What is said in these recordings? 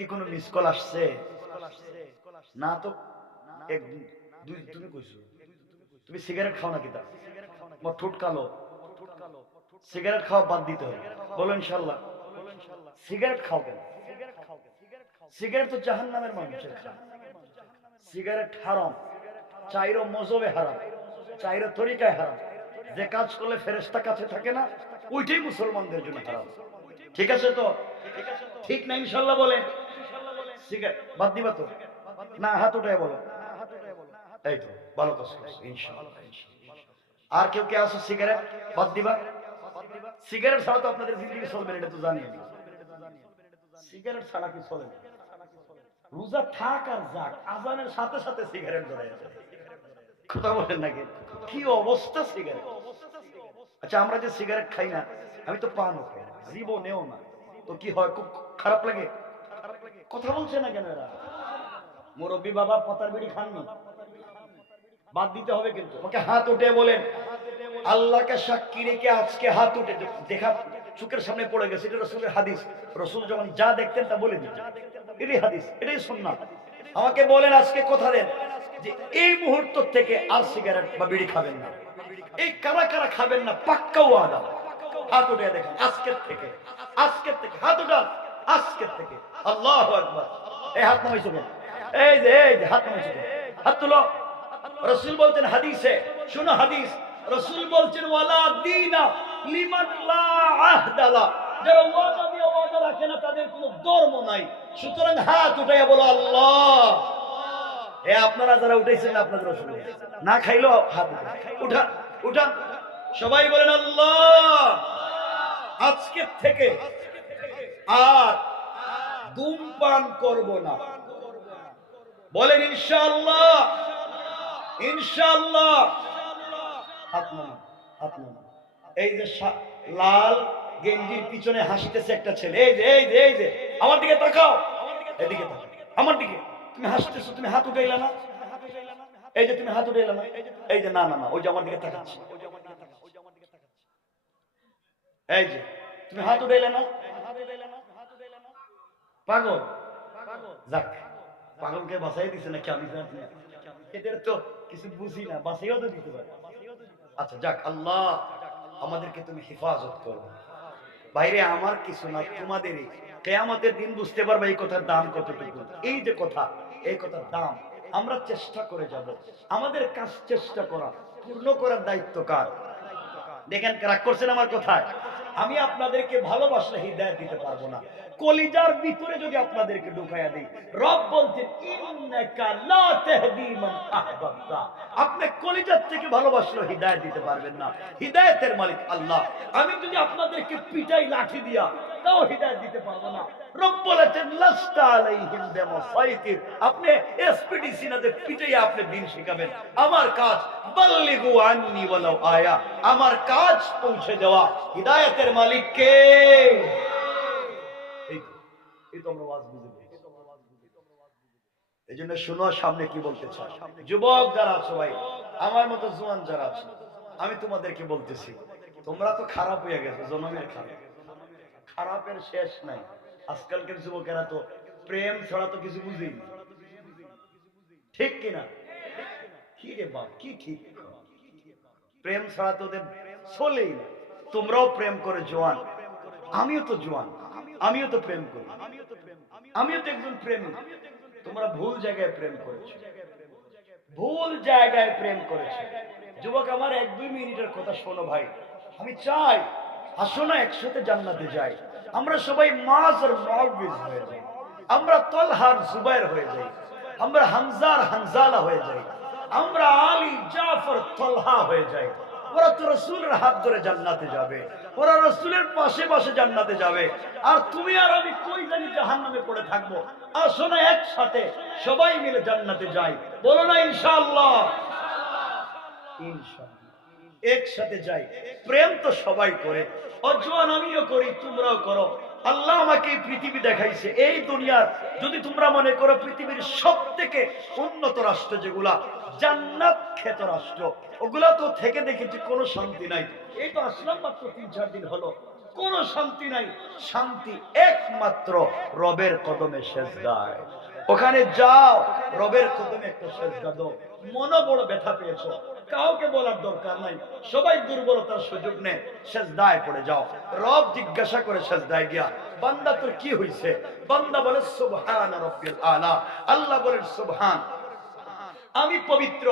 কি কোনো miss call আসছে? না তো। এক দুই তুমি কইছো তুমি সিগারেট খাও নাকি? তা তোমার ঠোঁট কালো, সিগারেট খাওয়া বাদ দিতে হবে। বলো ইনশাল্লাহ। সিগারেট খাও কেন? সিগারেট তো জাহান্নামের মানুষের খায়। সিগারেট হারাম, চাইরো মজবে হারাম, চাইরো তরিকায় হারাম। যে কাজ করলে ফেরেশতা কাছে থাকে না, ওইটাই মুসলমানদের জন্য হারাম। ঠিক আছে তো? ঠিক না ইনশাল্লাহ বলেন? সিগারেট বাদ দিবা তো? না হাত উঠায় বলো। এই তো ভালো কাজ করছো ইনশাআল্লাহ। আর কেউ কে আছো সিগারেট বাদ দিবা? সিগারেট ছাড়া তো আপনাদের জিন্দগি চলবে না, এটা তো জানি আমি। সিগারেট ছাড়া কি চলে না? রোজা থাক আর যাক, আজানের সাথে সাথে সিগারেট ধরে যায়। কথা বলেন নাকি? কি অবস্থা সিগারেট! আচ্ছা আমরা যে সিগারেট খাই না, আমি তো পানও খাই না, জীবনেও না, তো কি হয়? খুব খারাপ লাগে। কথা বলছে না কেন এরা? মুরব্বী বাবা পাতার বিড়ি খাননি, বাদ দিতে হবে কিন্তু। আমাকে হাত উঠে বলেন, আল্লাহকে সাক্ষী রেখে আজকে হাত উঠে দেখা চোখের সামনে পড়ে গেছে, এটা রসুলের হাদিস। রসুল যখন যা দেখতেন তা বলে দিতেন, এটাই হাদিস, এটাই সুন্নাহ। আমাকে বলেন আজকে কথা দেন যে এই মুহূর্ত থেকে আর সিগারেট বা বিড়ি খাবেন না। এই কারা কারা খাবেন না পাক্কা ওয়াদা? হাত উঠে দেখেন আজকের থেকে, আজকের থেকে হাত উঠান, আজকের থেকে। আল্লাহু আকবার। এই হাত নামাইছো কেন? এই যে হাত নামাইছো কেন? হাত তুলো। রাসূল বলতেন হাদিসে, শুনো হাদিস, রাসূল বলছেন ওয়ালা দীনা লিমান লা আহদালা, যারা ওয়াদা দিয়ে ওয়াদা রাখে না তাদের কোনো ধর্ম নাই। সুতরাং হাত উঠাইয়া বলো আল্লাহ। এ আপনারা যারা উঠাইছেন আপনাদের রাসূল না খাইলো হাত উঠা উঠা, সবাই বলেন আল্লাহ। আজকে থেকে আর ধূমপান করব না। বলেন ইনশাআল্লাহ। ইনশাআল্লাহ। হাত নামান, হাত নামান। এই যে লাল গেঞ্জির পিছনে হাসতেছে একটা ছেলে, এই যে আমার দিকে তাকাও, এদিকে তাকাও আমার দিকে। তুমি হাসতেছো, তুমি হাত উঠাইলা না? এই যে তুমি হাত উঠাইলা না? এই যে না না না, ওই যে আমার দিকে তাকাচ্ছে। এই যে তুমি হাত উঠাইলা না? পাগল। যাক, পাগলকে বাঁচাই দিছে নাকি আমি জানি না, এদের তো কিছু বুঝি না, বাঁচাইও তো দিতে পারে। আচ্ছা যাক, আল্লাহ আমাদেরকে তুমি হেফাজত করো। বাইরে আমার কিছু না, তোমাদেরই। কিয়ামতের দিন বুঝতে পারবে এই কথার দাম কতটুকু। এই যে কথা, এই কথার দাম আমরা চেষ্টা করে যাব। আমাদের কাজ চেষ্টা করা, পূর্ণ করার দায়িত্ব কার? দেখেন রাগ করছেন আমার কথায়? আমি আপনাদেরকে ভালোবাসলে হিদায়াত দিতে পারবো না। কলিজার ভিতরে যদি আপনাদেরকে ঢুকাইয়া দিই, রব বলছেন ইন্নাকা লা তাহদি মান আহবাবতা, আপনি কলিজার থেকে ভালোবাসলে হিদায়াত দিতে পারবেন না। হিদায়াতের মালিক আল্লাহ। আমি যদি আপনাদেরকে পিটাই লাঠি দিয়া, তাও হিদায়াত দিতে পারবো না। রব বলেছেন লাস্তা আলাইহিম বিমুসাইতির, আপনি এসপিডিসি না যে পিটাইয়া আপনি দিন শিখাবেন। আমার কাজ বাল্লিগু আন্নি ওয়ালাউ আয়া, আমার কাজ পৌঁছে দেওয়া। হিদায়াতের মালিক কে? এই তো আমরা ওয়াজ বুঝে পেয়েছি। এজন্য শুনো সামনে কি বলতে চাই। যুবক যারা আছো ভাই, আমার মতো জওয়ান যারা আছো, আমি তোমাদেরকে বলতেছি, তোমরা তো খারাপ হয়ে গেছো, জনমের খারাপ, খারাপের শেষ নাই। আজকালকার যুবকেরা তো প্রেম ছাড়া তো কিছু বুঝেই না, ঠিক কিনা? কি রে বাপ, কি ঠিক? প্রেম ছাড়া তো ওদের চলেই না। তোমরাও প্রেম করে জোয়ান, আমিও তো জোয়ান, আমিও তো প্রেম করি, আমিও তো একজন প্রেমী। তোমরা ভুল জায়গায় প্রেম করেছো, ভুল জায়গায় প্রেম করেছো। যুবক আমার 1-2 মিনিটের কথা শোনো ভাই। আমি চাই আসো না একসাথে জান্নাতে যাই। আমরা সবাই মাস আর মুআবিজ হয়ে যাই, আমরা তলহার জুবাইর হয়ে যাই, আমরা হামজার হানজালা হয়ে যাই, আমরা আলী জাফর তলহা হয়ে যাই। ওরা তো রাসূলের হাত ধরে জান্নাতে যাবে, ওরা রাসূলের পাশে পাশে জান্নাতে যাবে, আর তুমি আর আমি কই জানি জাহান্নামে পড়ে থাকবো। আসো না একসাথে সবাই মিলে জান্নাতে যাই। বলো না ইনশাআল্লাহ? ইনশাআল্লাহ একসাথে যাই। প্রেম তো সবাই করে, অজওয়ান আমিও করি, তোমরাও করো। আল্লাহ আমাকে এই পৃথিবী দেখাইছে, এই দুনিয়ার যদি তোমরা মনে করো পৃথিবীর সবথেকে উন্নত রাষ্ট্র যেগুলা জান্নাত খ্যাত রাষ্ট্র, ওগুলা তো থেকে দেখেছি কোনো শান্তি নাই। এই তো আসলাম মাত্র 3-4 দিন হলো, কোনো শান্তি নাই। শান্তি একমাত্র রবের কদমে সেজদায়। ওখানে যাও, রবের কদমে একটা সেজদা দাও। মনে বড় ব্যথা পেয়েছো, কাউকে বলার দরকার নাই, সবাই দুর্বলতার সুযোগ নেয়, সেজদায় পড়ে যাও। রব জিজ্ঞাসা করে সেজদায় গিয়া, বান্দা তোর কি হইছে? বান্দা বলে সুবহান রাব্বিল আলা। আল্লাহ বলেন সুবহান, আমি পবিত্র।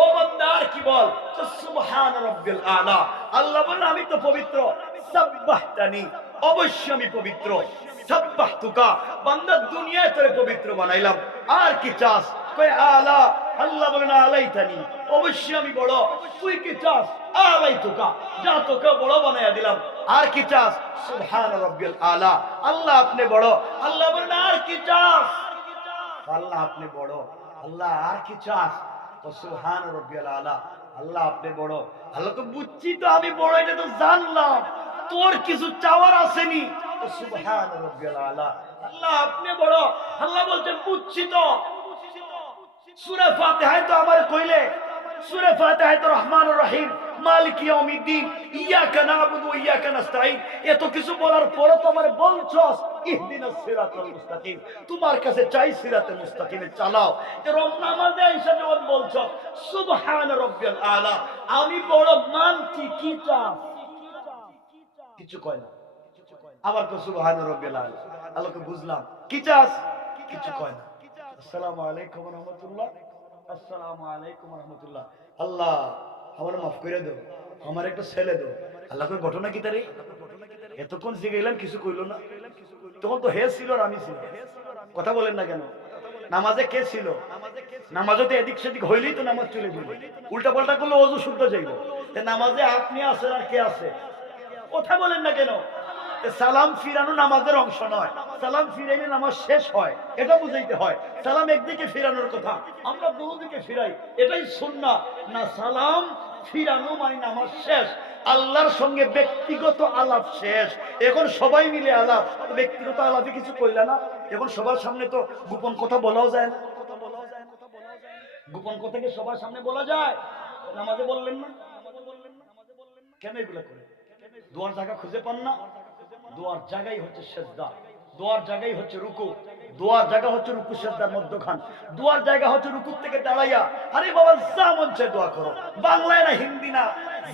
ও বান্দা আর কি বল? তো সুবহান রাব্বিল আলা। আল্লাহ বলেন আমি তো পবিত্র। সাব্বাহতানি, অবশ্যই আমি পবিত্র। সাব্বাহতুকা, বান্দা দুনিয়ায় তোরে পবিত্র বানাইলাম, আর কি চাস? কই আলা। আল্লাহ বলেন আলাইতানি, অবশ্যই আমি বড়। তুই কি চাস? আলাইতুকা, যা তোকে বড় বানাইয়া দিলাম, আর কি চাস? সুবহান রাব্বিল আলা। আল্লাহ আপনি বড়। আল্লাহ বলেন আর কি চাস? আল্লাহ আপনি বড়। আল্লাহ আর কি চাস? তো সুবহান রাব্বিল আলা। আল্লাহ আপনি বড়। আল্লাহ তো বুঝছি তো আমি বড়, এটা তো জানলাম, তোর কিছু চাওয়ার আসেনি। তো সুবহান রাব্বিল আলা। আল্লাহ আপনি বড়। আল্লাহ বলছেন বুঝছি তো। সূরা ফাতিহায় তো আমার কইলে, সূরা ফাতিহায় তো রহমানুর রহিম, মালিক ইয়াউমিদ্দিন, ইয়াকা না'বুদু ওয়া ইয়াকা নাস্তাঈন, এত কিছু বলার পরে তো আমারে বলছস ইহদিনাস সিরাতাল মুস্তাকিম, তোমার কাছে চাই সিরাতে মুস্তাকিমে চালাও। যে রব নামাজে এসে যখন বলছস সুবহান রাব্বিল আলা, আমি বড় মানছি, কি চাস? কিছু কয় না। আবার তো সুবহান রাব্বিল আলা। আল্লাহকে বুঝলাম, কি চাস? কিছু কয় না। আসসালামু আলাইকুম ওয়া রাহমাতুল্লাহ। আসসালামু আলাইকুম ওয়া রাহমাতুল্লাহ। আল্লাহ আমার মাফ করে দাও, আমার একটা ছেলে দাও। আল্লাহ কই ঘটনা কি তারে? এতক্ষণ জিগাইলাম কিছু কইলো না। তখন তো হে ছিল আর আমি ছিল, কথা বলেন না কেন? নামাজে কে ছিল? নামাজে তো এদিক সেদিক হইলেই তো নামাজ চলে যাবে, উল্টা পাল্টা করলে ওযু শুদ্ধ যাইব। নামাজে আপনি আছেন আর কে আছে? কথা বলেন না কেন? সালাম ফিরানো নামাজের অংশ নয়, সালাম ফিরাইলে নামাজ শেষ হয়, এটা বুঝাইতে হয়। সালাম একদিকে ফিরানোর কথা, আমরা দুদিকে ফিরাই, এটাই সুন্নাহ না। সালাম ফিরানো মানে নামাজ শেষ, আল্লাহর সঙ্গে ব্যক্তিগত আলাপ শেষ। এখন সবাই মিলে আলাপ, ব্যক্তিগত আলাপে কিছু কইলা না। এখন সবার সামনে তো গোপন কথা বলাও যায় না। গোপন কথা কি সবার সামনে বলা যায়? নামাজে বললেন না কেন? এগুলা করে দোয়ার জায়গা খুঁজে পান না? দোয়ার জায়গাই হচ্ছে সেজদা, দোয়ার জায়গাই হচ্ছে রুকু, দোয়ার জায়গা হচ্ছে রুকু সেজদার মধ্যখান, দোয়ার জায়গা হচ্ছে রুকু থেকে দাঁড়াইয়া আরে বাবা যা মন চায় দোয়া করো, বাংলায় না হিন্দি না,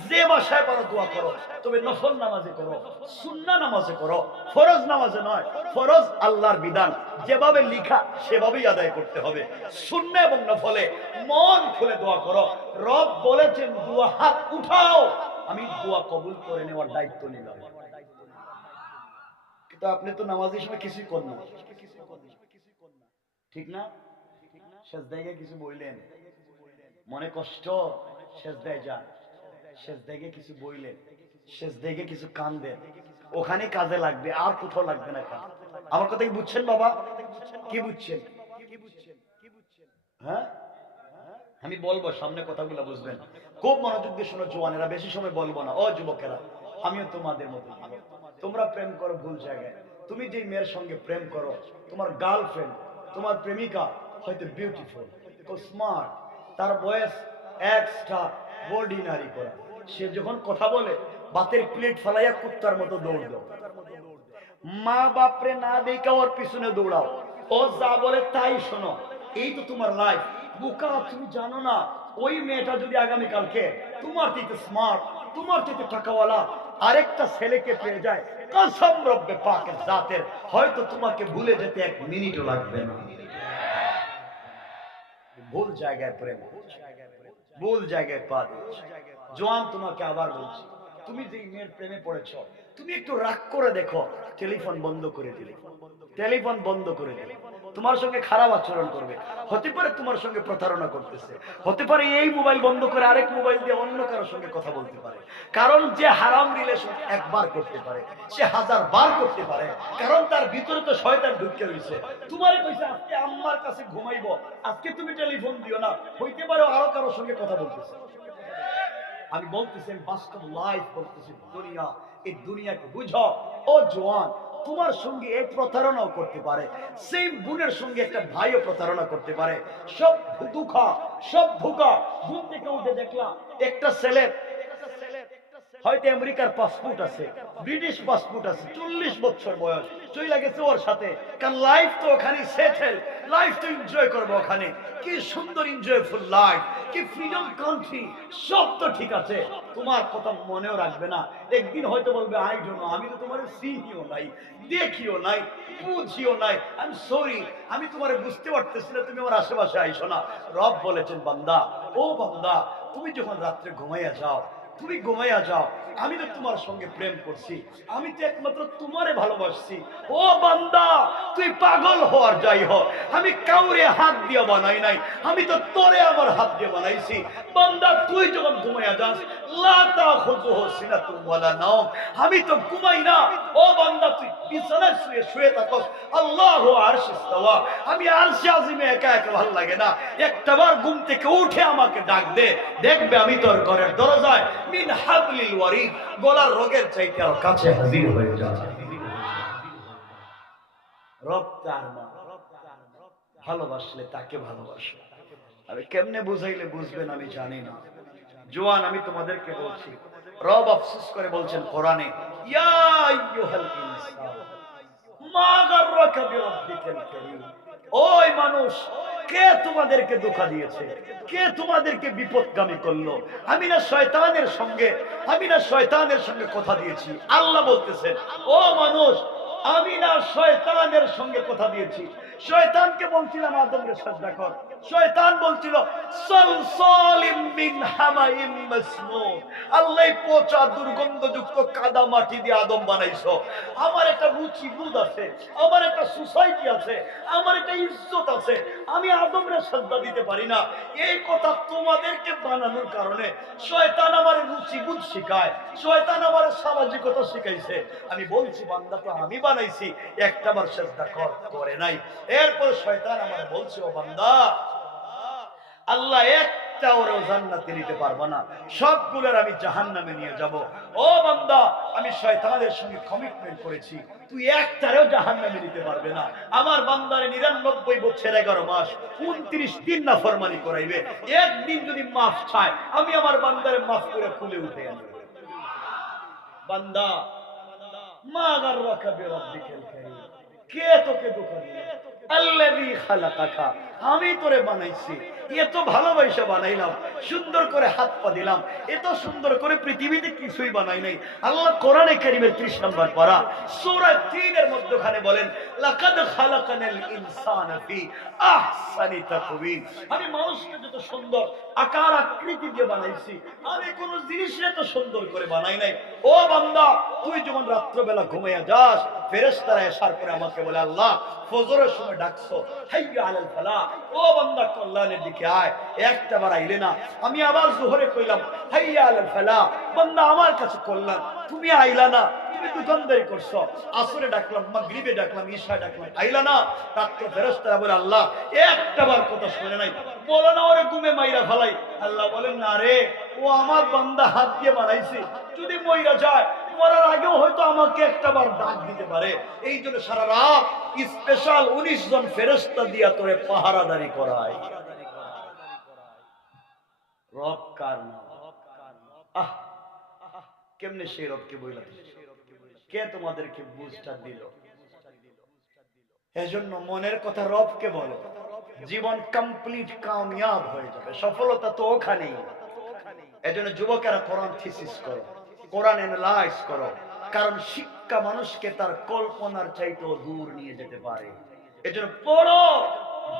যে ভাষায় পারো দোয়া করো। তবে নফল নামাজে করো, সুন্নাহ নামাজে করো, ফরজ নামাজে নয়। ফরজ আল্লাহর বিধান, যেভাবে লিখা সেভাবেই আদায় করতে হবে। সুন্নাহ এবং নফলে মন খুলে দোয়া করো। রব বলেছেন দোয়া হাত উঠাও, আমি দোয়া কবুল করে নেওয়ার দায়িত্ব নিলাম। কিন্তু আপনি তো নামাজের সময় কিছুই করেন না, ঠিক না? সেজদায় গিয়ে কিছু বইলেন, মনে কষ্ট, সেজদায় যান, সেজদায় গিয়ে কিছু বইলেন, সেজদায় গিয়ে কিছু কাঁদেন, ওখানে কাজে লাগবে, আর কোথাও লাগবে না কাজ। আমার কথা কি বুঝছেন বাবা? কি বুঝছেন? হ্যাঁ, আমি বলবো সামনে কথাগুলো বুঝবেন, খুব মনোযোগ দিয়ে শোনো জওয়ানেরা, বেশি সময় বলবো না। ও যুবকেরা, আমিও তোমাদের মতো। তোমরা প্রেম করো ভুল জায়গায়। তুমি যে মেয়ের সঙ্গে প্রেম করো, তোমার গার্লফ্রেন্ড, তোমার প্রেমিকা হয়তো বিউটিফুল, খুব স্মার্ট, তার বয়স এক্সট্রা অর্ডিনারি করা, সে যখন কথা বলে ভাতের প্লেট ফালাইয়া কুত্তার মতো দৌড় দাও। মা বাপরে না দেখে ওর পিছনে দৌড়াও, ও যা বলে তাই শোনো। এই তো তোমার লাইফ। বোকা, তুমি জানো না ওই মেয়েটা যদি আগামীকালকে তোমার থেকে স্মার্ট, তোমার থেকে টাকাওয়ালা আরেকটা ছেলেকে পেয়ে যায়, কসম রব্বে পাকের জাতের, হয়তো তোমাকে ভুলে যেতে এক মিনিটও লাগবে না। ভুল জায়গায় প্রেম, ভুল জায়গায় পা দিয়েছ। জোয়ান, তোমাকে আবার বলছি, তুমি যে মেয়ের প্রেমে পড়েছ, তুমি একটু রাগ করে দেখো, টেলিফোন বন্ধ করে দিলে, টেলিফোন বন্ধ করে দিলে, তোমার সঙ্গে খারাপ আচরণ করবে, হতে পারে তোমার সঙ্গে প্রতারণা করতেছে, হতে পারে এই মোবাইল বন্ধ করে আরেক মোবাইল দিয়ে অন্য কারোর সঙ্গে কথা বলতে পারে। কারণ যে হারাম রিলেশন একবার করতে পারে, সে 1000 বার করতে পারে, কারণ তার ভিতরে তো শয়তান ঢুকে রয়েছে। তোমারই কইছে আজকে আম্মার কাছে ঘুমাইবো, আজকে তুমি টেলিফোন দিও না, হইতে পারে আরো কারোর সঙ্গে কথা বলতেছে। আমি বলতেছি, বাস্তব লাইফ বলতেছি, দুনিয়া, এই দুনিয়াকে বুঝো। ও জওয়ান, তোমার সঙ্গে এই প্রতারণাও করতে পারে, সেই বোনের সঙ্গে একটা ভাইও প্রতারণা করতে পারে। সব ধোঁকা, সব ধোঁকা। ঘুম থেকে উঠে দেখলা একটা ছেলে হয়তো আমেরিকার পাসপোর্ট আছে, ব্রিটিশ পাসপোর্ট আছে, 40 বছর বয়স চলে গেছে ওর সাথে, কারণ লাইফ তো ওখানে সেটেল, লাইফ তো এনজয় করবো ওখানে। কি সুন্দর এনজয়ফুল লাইফ, কি ফ্রিডম কান্ট্রি, সব তো ঠিক আছে। তোমার কথা মনেও রাখবে না, একদিন হয়তো বলবে আই ডোন্ট নো, আমি তো তোমার চিনিও নাই, দেখিও নাই, বুঝিও নাই, আই এম সরি, আমি তোমার বুঝতে পারতেছি না, তুমি আমার আশেপাশে আইসো না। রব বলেছেন বান্দা, ও বান্দা, তুমি যখন রাত্রে ঘুমাইয়া যাও, তুমি ঘুমাইয়া যাও, আমি তো তোমার সঙ্গে প্রেম করছি, আমি তো একমাত্র তোমারে ভালোবাসছি। ও বান্দা, তুই পাগল হওয়ার যাই হ, আমি কাউরে হাত দিয়ে বানাই নাই, আমি তো তোরে আমার হাত দিয়ে বানাইছি। বান্দা, তুই যখন ঘুমাইয়া যাস, লা তাখুযুহু সিনাতুন ওয়ালা নাওম, আমি তো ঘুমাই না। ও বান্দা, তুই বিছানায় শুয়ে শুয়ে থাকস, আল্লাহু আরশে ইস্তাওয়া, আমি আরশে আজিমে একা একা ভালো লাগে না, একটাবার ঘুম থেকে উঠে আমাকে ডাক দে, দেখবে আমি তোর ঘরের দরজায় মিন হাবলিল ওয়ারিদ, গলার রোগের চাইতে আর কাছে হাজির হয়ে যায়। রব তার মা, ভালোবাসলে তাকে ভালোবাসো। আমি কেমনে বুঝাইলে বুঝবেন আমি জানি না। জোয়ান, আমি তোমাদেরকে বলছি, রব আফসোস করে বলছেন কোরআনে, ইয়া আইয়ুহাল ইনসান মা গাররাকা বিরাব্বিকাল কারীম। ওই মানুষ, কে তোমাদেরকে ধোঁকা দিয়েছে, কে তোমাদেরকে বিপদগামী করলো? আমি না শয়তানের সঙ্গে কথা দিয়েছি। আল্লাহ বলতেছেন, ও মানুষ, আমি না শয়তানের সঙ্গে কথা দিয়েছি। শয়তানকে বলছিলাম আদমকে সাজদা কর, শয়তান বলছিল সালসালিম মিন হামাইম মাসনুন, আল্লাহ পচা দুর্গন্ধযুক্ত কাদা মাটি দিয়ে আদম বানাইছো। আমার একটা রুচি বোধ আছে, আমার একটা সোসাইটি আছে, আমার একটা ইজ্জত আছে, আমি আদমরে সাজদা দিতে পারি না। এই কথা তোমাদেরকে বানানোর কারণে শয়তান আমার রুচি বোধ শিখায়, শয়তান আমার সামাজিকতা শিখাইছে। আমি বলছি বান্দা তো আমি বানাইছি, একটাবার সাজদা করে নাই। এরপর শয়তান আমার বলছে, ও বান্দা, আল্লাহ একটা ওরেও জান্নাতে নিতে পারবো না, সবগুলোর আমি জাহান্নামে নিয়ে যাব। ও বান্দা, আমি শয়তানের সঙ্গে কমিটমেন্ট করেছি, তুই একটারেও জাহান্নামে নিতে পারবে না। আমার বান্দারে 99 বছর 11 মাস 29 দিন নাফরমানি করাইবে, একদিন যদি মাফ চায়, আমি আমার বান্দারে মাফ করে খুলে উঠে আনবো। বান্দা, মা গাররাকা বিরাব্বিকাল কারীম, কে তোকে ধোঁকা দিল? আল্লাযী খালাকাকা, আমি তোরে বানাইছি, এত ভালোবাসা বানাইলাম, সুন্দর করে হাত পা দিলাম, এত সুন্দর করে পৃথিবীতে কিছুই বানাই নাই। আল্লাহ কোরআনে কারীমের 30 নম্বর পারা সূরা 3 এর মধ্যখানে বলেন, লাকাদ খালাকানাল ইনসানা ফি আহসানি তাকওয়িম, আমি মানুষকে যত সুন্দর আকার আকৃতি দিয়ে বানাইছি, আমি কোন জিনিসে এত সুন্দর করে বানাই নাই। ও বান্দা, তুই যখন রাত্রবেলা ঘুমাইয়া যাস, ফেরেশতারা আসার পরে আমাকে বলে, আল্লাহ ফজরের সময় ডাকছো, হাইয়া আলাল ফালাহ, ও বান্দা কল্যাণের দিকে আয়, একটাবার আইলে না। আমি আবার জোহরে কইলাম, হাইয়া আলাল ফালাহ, বান্দা আমার কাছে কল্যাণ, তুমি আইলা না, তুমি দোকানদারি করছো। আসরে ডাকলাম, মাগরিবে ডাকলাম, ঈশায় ডাকলাম, আইলা না। রাত্রে ফেরেশতারা বলে, আল্লাহ একটাবার কথা শুনে নাই, বলো না ওরে ঘুমে মাইরা ফেলাই। আল্লাহ বলেন, না রে, ও আমার বান্দা হাত দিয়ে বানাইছি, যদি মইরা যায়, মরার আগেও হয়তো আমাকে একটাবার ডাক দিতে পারে। এই জন্য সারা রাত স্পেশাল 19 জন ফেরেশতা দিয়া তোরে পাহারাদারি করায়। রব কার নাম? আহ, কেমনে সেই রবকে বইলা, কে তোমাদেরকে বুঝটা দিল? এজন্য মনের কথা রবকে বলো, জীবন কমপ্লিট কামিয়াব হয়ে যাবে, সফলতা তো ওখানেই। এজন্য যুবকেরা কোরআন থিসিস করো, কোরআন অ্যানালাইজ করো, কারণ শিক্ষা মানুষকে তার কল্পনার চাইতেও দূর নিয়ে যেতে পারে। এজন্য পড়ো,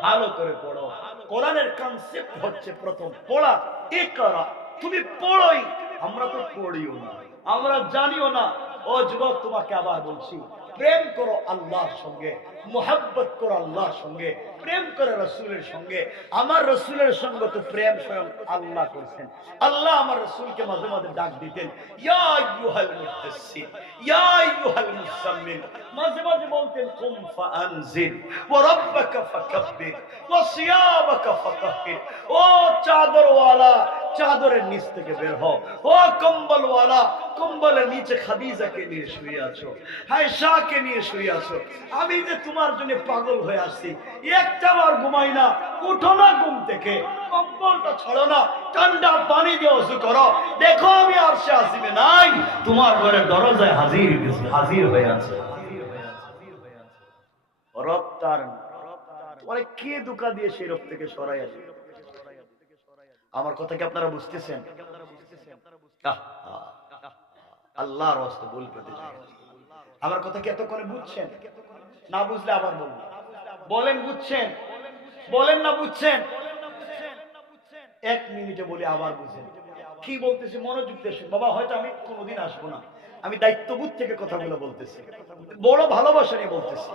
ভালো করে পড়ো। কোরআনের কনসেপ্ট হচ্ছে প্রথম পড়া, ইকরা, তুমি পড়োই। আমরা তো পড়িও না, আমরা জানিও না। ও যুবক, তোমাকে আবার বলছি, প্রেম করো আল্লাহর সঙ্গে, মুহাব্বত করো আল্লাহর সঙ্গে, প্রেম করে রাসূলের সঙ্গে। আমার রাসূলের সঙ্গে তো প্রেম স্বয়ং আল্লাহ করেছেন। আল্লাহ আমার রাসূলকে মাঝে মাঝে ডাক দিতেন, ইয়া আইয়ুহাল মুদাসসির, ইয়া আইয়ুহাল মুসাম্মিল, মাঝে মাঝে বলতেন কুম ফাআনজির ওয়া রাব্বাকা ফাকাব্বির ওয়া সিয়াবাকা ফাতাহহির। ও চাদরওয়ালা, চাদরের নিচ থেকে বের হও। ও কম্বলওয়ালা, কম্বলের নিচে খাদিজাকে নিয়ে শুয়ে আছো, আয়েশাকে নিয়ে শুয়ে আছো। আমি যে তোমার জন্য পাগল হয়ে আসছি, একটাবার ঘুমাই না। উঠো না ঘুম থেকে, কম্বলটা ছড়ো না, ঠান্ডা পানি দিয়ে ওযু করো। দেখো আমি আরশে আসিবে নাই, তোমার ঘরের দরজায় হাজির হয়ে আছে। রব তার তোমার কে ধোঁকা দিয়ে সেই রব থেকে সরাই আছে। আমার কথা কি আপনারা বুঝতেছেন? আল্লাহর ওয়াস্তে বলতে আমার কথা কি এতক্ষণে বুঝছেন? না বুঝলে আবার বলুন। বলেন বুঝছেন, বলেন না বুঝছেন? 1 মিনিটে বলি আবার বুঝেন কি বলতেছি, মনোযোগ দিয়ে শুনুন। বাবা হয়তো আমি কোনোদিন আসবো না, আমি দায়িত্ববোধ থেকে কথাগুলো বলতেছি, বড় ভালোবাসা নিয়ে বলতেছি।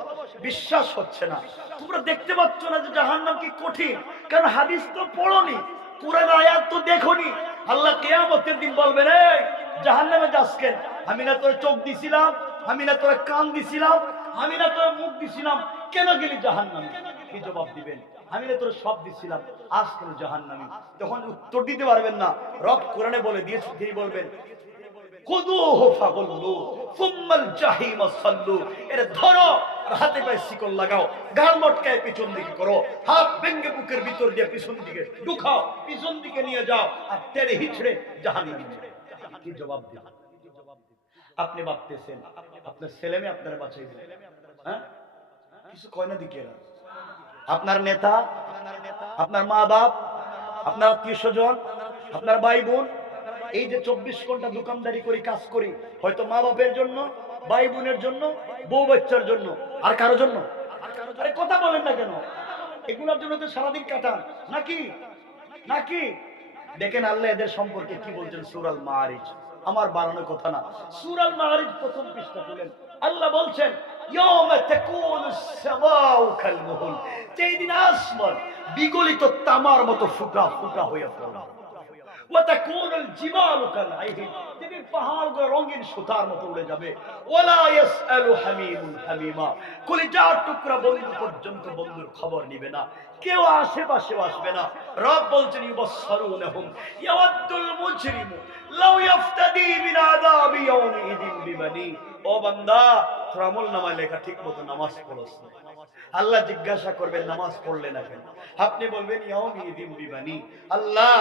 বিশ্বাস হচ্ছে না, তোমরা দেখতে পাচ্ছ না যে জাহান্নাম কি কঠিন? কারণ হাদিস তো পড়োনি, কোরআন আয়াত তো দেখোনি। আল্লাহ কিয়ামতের দিন বলবেন, এই জাহান্নামে যাস কেন? আমি না তোর চোখ দিছিলাম, আমি না তোর কান দিছিলাম, আমি না তোর মুখ দিছিলাম, কেন গেলি জাহান্নামে? কি জবাব দিবেন? আমি না তোর সব দিছিলাম, আজ কেন জাহান্নামী? তখন উত্তর দিতে পারবেন না। রব কোরআনে বলে দিয়েছে, তিনি বলবেন খুযুহু ফাগুল্লু সুম্মাল জাহিমা সাল্লু। এর ধরো আর হাতে পায়ে শিকল লাগাও, গাল মটকায় পিছন দিকে করো, হাত ভেঙে বুকের ভিতর দিয়ে পিছন দিকে ঢুকাও, পিছন দিকে নিয়ে যাও আর টেনে হিচড়ে জাহান্নামে। কি জবাব দিবেন? আপনি ভাবতেছেন আপনার ছেলে মেয়ে আপনারা বাঁচাই দিবেন, হ্যাঁ? কিছু কয় না দিকে এরা। আপনার নেতা, আপনার মা বাপ, আপনার আত্মীয় স্বজন, আপনার ভাই বোন, এই যে 24 ঘন্টা দোকানদারি করি, কাজ করি, হয়তো মা বাপের জন্য, ভাই বোনের জন্য, বউ বাচ্চার জন্য, আর কারোর জন্য। আরে কথা বলেন না কেন? এগুলোর জন্য তো সারাদিন কাটান নাকি? নাকি? দেখেন আল্লাহ এদের সম্পর্কে কি বলছেন সূরা মাআরিজ। আমার বানানোর কথা না, সূরা মাআরিজ প্রথম পৃষ্ঠা খুলেন। আল্লাহ বলছেন ইয়াওমা তাকুনুস সামাউ কাল মুহুল, যেই দিন আসমান বিগলিত তামার মতো ফুটা ফুটা হয়ে পড়বে। ওয়া তাকুনুল জিবালু কাল আইহিন, যেদিন পাহাড়গুলো রঙিন সুতার মতো উড়ে যাবে। ওয়ালা ইয়াসআলু হামিমুন হামিমা, কলিজার টুকরা বন্ধু পর্যন্ত বন্ধুর খবর নিবে না, কেউ আশেপাশেও আসবে না। রব বলছেন ইউবাসসারুনহুম ইয়াওয়াদ্দুল মুজরিমু লাউ ইফতাদি মিন আযাবি ইয়াউমিদিন বিবানি। ও বান্দা, তোর আমলনামায় লেখা ঠিক মতো নামাজ পড়ছ না। আল্লাহ জিজ্ঞাসা করবেন নামাজ পড়লে না কেন? আপনি বলবেন ইয়াউমিদিন বিবানি, আল্লাহ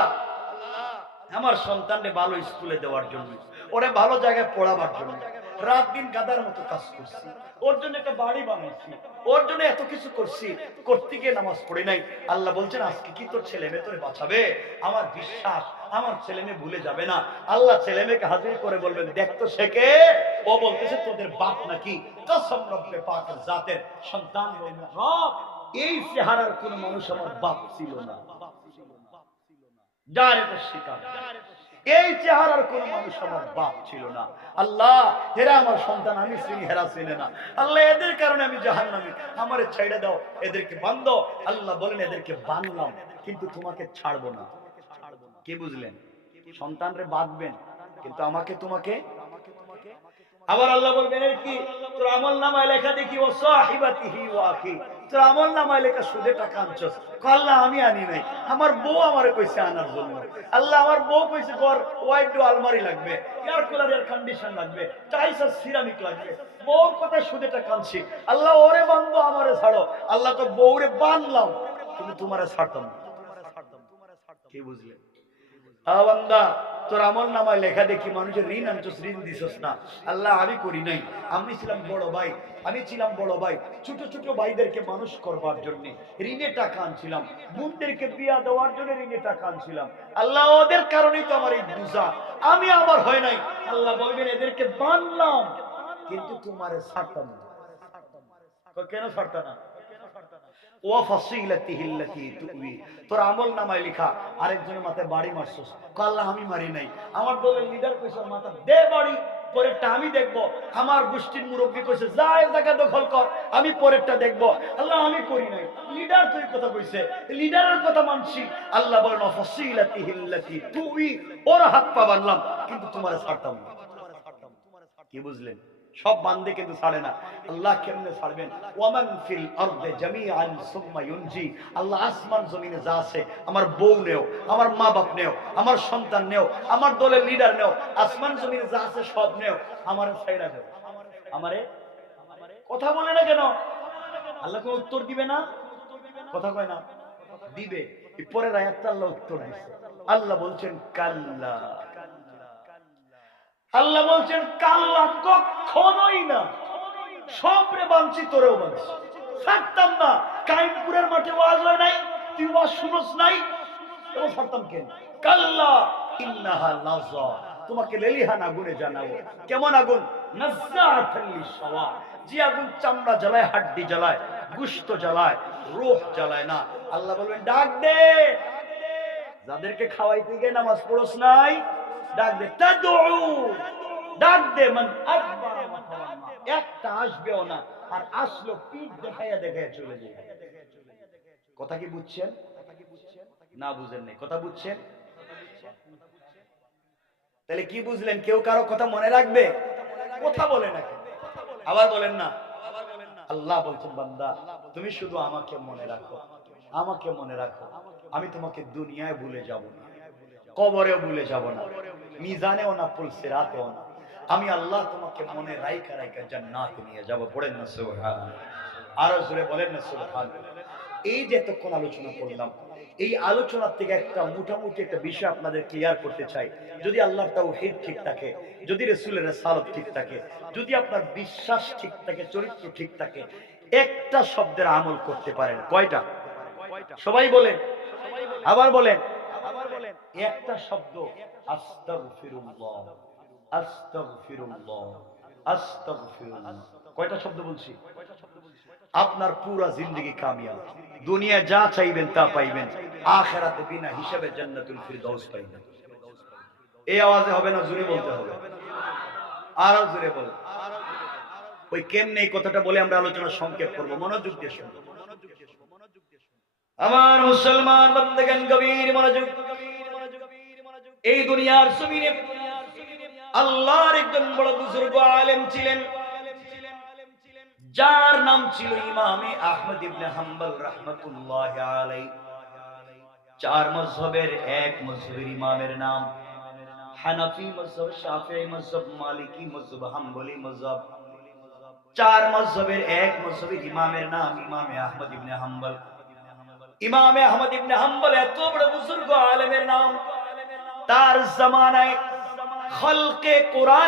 আমার সন্তানকে ভালো স্কুলে দেওয়ার জন্য, ওরে ভালো জায়গায় পড়াবার জন্য রাত দিন গাদার মতো কাজ করছি, ওর জন্য একটা বাড়ি বানাইছি, ওর জন্য এত কিছু করছি, করতে গিয়ে নামাজ পড়ি নাই। আল্লাহ বলছেন আজকে কি তোর ছেলে মেয়ে তোরে বাঁচাবে? আমার বিশ্বাস আমার ছেলে মেয়ে ভুলে যাবে না। আল্লাহ ছেলে মেয়েকে হাজির করে বলবেন দেখতো শেখে, ও বলতেছে তোদের বাপ নাকি? কসম রব্বে পাকের জাতের সন্তান বলবে রব এই চেহারার কোন মানুষ আমার বাপ ছিল না। এই চেহারার কোন মানুষ আমার বাপ ছিল না। আল্লাহ হেরা আমার সন্তান, আমি চিনি হেরা চিনে না। আল্লাহ এদের কারণে আমি জাহান্নামী, আমারে ছেড়ে দাও, এদেরকে বান্ধো। আল্লাহ বলেন এদেরকে বাঁধলাম কিন্তু তোমাকে ছাড়বো না। কি বুঝলেন? সন্তানরে বাঁধবেন কিন্তু আমাকে তোমাকে। আবার আল্লাহ বলবেন এর কি? তোর আমলনামায় লেখা দেখি ও সাহিবাতিহি ওয়া আখি, তোর আমলনামায় লেখা সুদে টাকা আনছস। আল্লাহ আমি আনি নাই, আমার বউ আমারে কইছে আনার জন্য। আল্লাহ আমার বউ কইছে ঘর ওয়াইড আলমারি লাগবে, এয়ার কুলার এর কন্ডিশন লাগবে, টাইলস আর সিরামিক লাগবে। বউর কথা সুদে টাকা আনছি। আল্লাহ ওরে বান্ধো আমারে ছাড়ো। আল্লাহ তো বউরে বানলাম কিন্তু তোমারে ছাড়তাম না। কি বুঝলে? বান্দা তোর আমলনামায় লেখা দেখি মানুষের ঋণ আনছস, ঋণ দিছস না। আল্লাহ আমি করি নাই, আমি ছিলাম বড় ভাই, আমি ছিলাম বড় ভাই, ছোট ছোট ভাইদেরকে মানুষ করবার জন্য ঋণে টাকা আনছিলাম, বোনদেরকে বিয়া দেওয়ার জন্য ঋণে টাকা আনছিলাম। আল্লাহ ওদের কারণেই তো আমার এই বুঝা, আমি আমার হয় নাই। আল্লাহ বলবেন এদেরকে বানলাম কিন্তু তোমারে ছাড়তাম না। কেন ছাড়তা না? তোর আমলনামায় লেখা আরেকজনের মাথায় বাড়ি মারছস। আল্লাহ আমি মারি নাই, আমার দলের লিডার কইছে মাথা দে বাড়ি, পরেরটা আমি দেখবো। আমার গোষ্ঠীর মুরব্বী কইছে যা এর জায়গা দখল কর, আমি পরেরটা দেখবো। আল্লাহ আমি করি নাই, লিডার তুই কথা কইছে, লিডারের কথা মানছি। আল্লাহ বলেন ফাসিলাতিহিল্লাতি তুই, ওর হাত পা বানলাম কিন্তু তোমারে ছাড়তাম না। কি বুঝলেন? সব বান্দে কিন্তু ছাড়ে না। আল্লাহ কেমনে ছাড়বেন? ওয়ামান ফিল আরদি জামিআন সুম্মা ইউনজি। আল্লাহ আসমান জমিনে যা আছে, আমার বউ নেও, আমার মা বাপ নেও, আমার সন্তান নেও, আমার দলের লিডার নেও, আসমান জমিনে যা আছে সব নেও, আমারে ছাইড়া দাও। আমারে কথা বলে না কেন? আল্লাহ কোন উত্তর দিবে না? কথা কয় না, দিবে। এই পরের আয়াতটা আল্লাহ উত্তর দিচ্ছে। আল্লাহ বলছেন কাল্লা, আল্লাহ বলছেন কাল্লা, কখনোই না। সবরে বানছি, তোরেও বানছি, ছাড়তাম না। কাইমপুরের মাঠে ওয়াজ হয় নাই, তুই ওয়াজ শুনস নাই, এবং ছাড়তাম কেন? কাল্লা ইন্নাহা লাযা, তোমাকে লেলিহান আগুনে জানাবো। কেমন আগুন? নাজ্জাআতাল লিশাওয়া, যে আগুন চামড়া জ্বালায়, হাড্ডি জ্বালায়, গোশত জ্বালায়, রূহ জ্বালায় না। আল্লাহ বলবেন ডাক দে, যাদেরকে খাওয়াইতে গিয়ে নামাজ পড়স নাই, ডাক দে। তাদউ, ডাক দে। মান আকবার, একটা আসবেও না, আর আসলো পিঠ দেখাইয়া দেখাইয়া চলে যাবে। কথা কি বুঝছেন? না বুঝেন নাই। কথা বুঝছেন? তাহলে কি বুঝলেন? কেউ কারো কথা মনে রাখবে? কথা বলে না, আবার বলেন না। আল্লাহ বলছেন বান্দা তুমি শুধু আমাকে মনে রাখো, আমাকে মনে রাখো। আমি তোমাকে দুনিয়ায় ভুলে যাব না, কবরেও ভুলে যাব না, মিজানেও না, পুলসিরাতেও না। আমি আল্লাহ তোমাকে মনে রাইখা রাইখা জান্নাতে নিয়ে যাব। পড়েন না সুবহানাল্লাহ, আরো জোরে বলেন না সুবহানাল্লাহ। এই যে এতক্ষণ আলোচনা করলাম, এই আলোচনার থেকে একটা মোটামুটি একটা বিষয় আপনাদের ক্লিয়ার করতে চাই। যদি আল্লাহর তাওহীদ ঠিক থাকে, যদি রাসূলের রিসালাত ঠিক থাকে, যদি আপনার বিশ্বাস ঠিক থাকে, চরিত্র ঠিক থাকে, একটা শব্দের আমল করতে পারেন। কয়টা? সবাই বলেন, আবার বলেন। একটা শব্দ, আস্তাগফিরুল্লাহ, আস্তাগফিরুল্লাহ, আস্তাগফিরুল্লাহ। কয়টা শব্দ বলছি? আপনার পুরা জিন্দেগি কামিয়াব। দুনিয়ায় যা চাইবেন তা পাইবেন, আখিরাতে বিনা হিসাবে জান্নাতুল ফিরদাউস পাইবেন। এই আওয়াজে হবে না, জোরে বলতে হবে। আরো জোরে বলেন। ওই কেমনে এই কথাটা বলে আমরা আলোচনা সংক্ষেপ করব, মনোযোগ দিয়ে শুনুন। আমার মুসলমান বান্দাগণ গভীর মনোযোগ। এই দুনিয়ার জমিনে আল্লাহর একজন বড় বুজুর্গ আলেম ছিলেন, যার নাম ছিল ইমামে আহমদ ইবনে হাম্বল রাহমাতুল্লাহি আলাইহি। চার মাযহাবের এক মাযহাবের ইমামের নাম হানাফি মাযহাব, শাফিঈ মাযহাব, মালিকি মাযহাব, হাম্বলি মাযহাব। চার মাযহাবের এক মাযহাবের ইমামের নাম ইমামে আহমদ ইবনে হাম্বল। ইমামে আহমদ ইবনে হাম্বল এত বড় বুজুর্গ আলেমের নাম, তার জামানায় খলকে কোরআন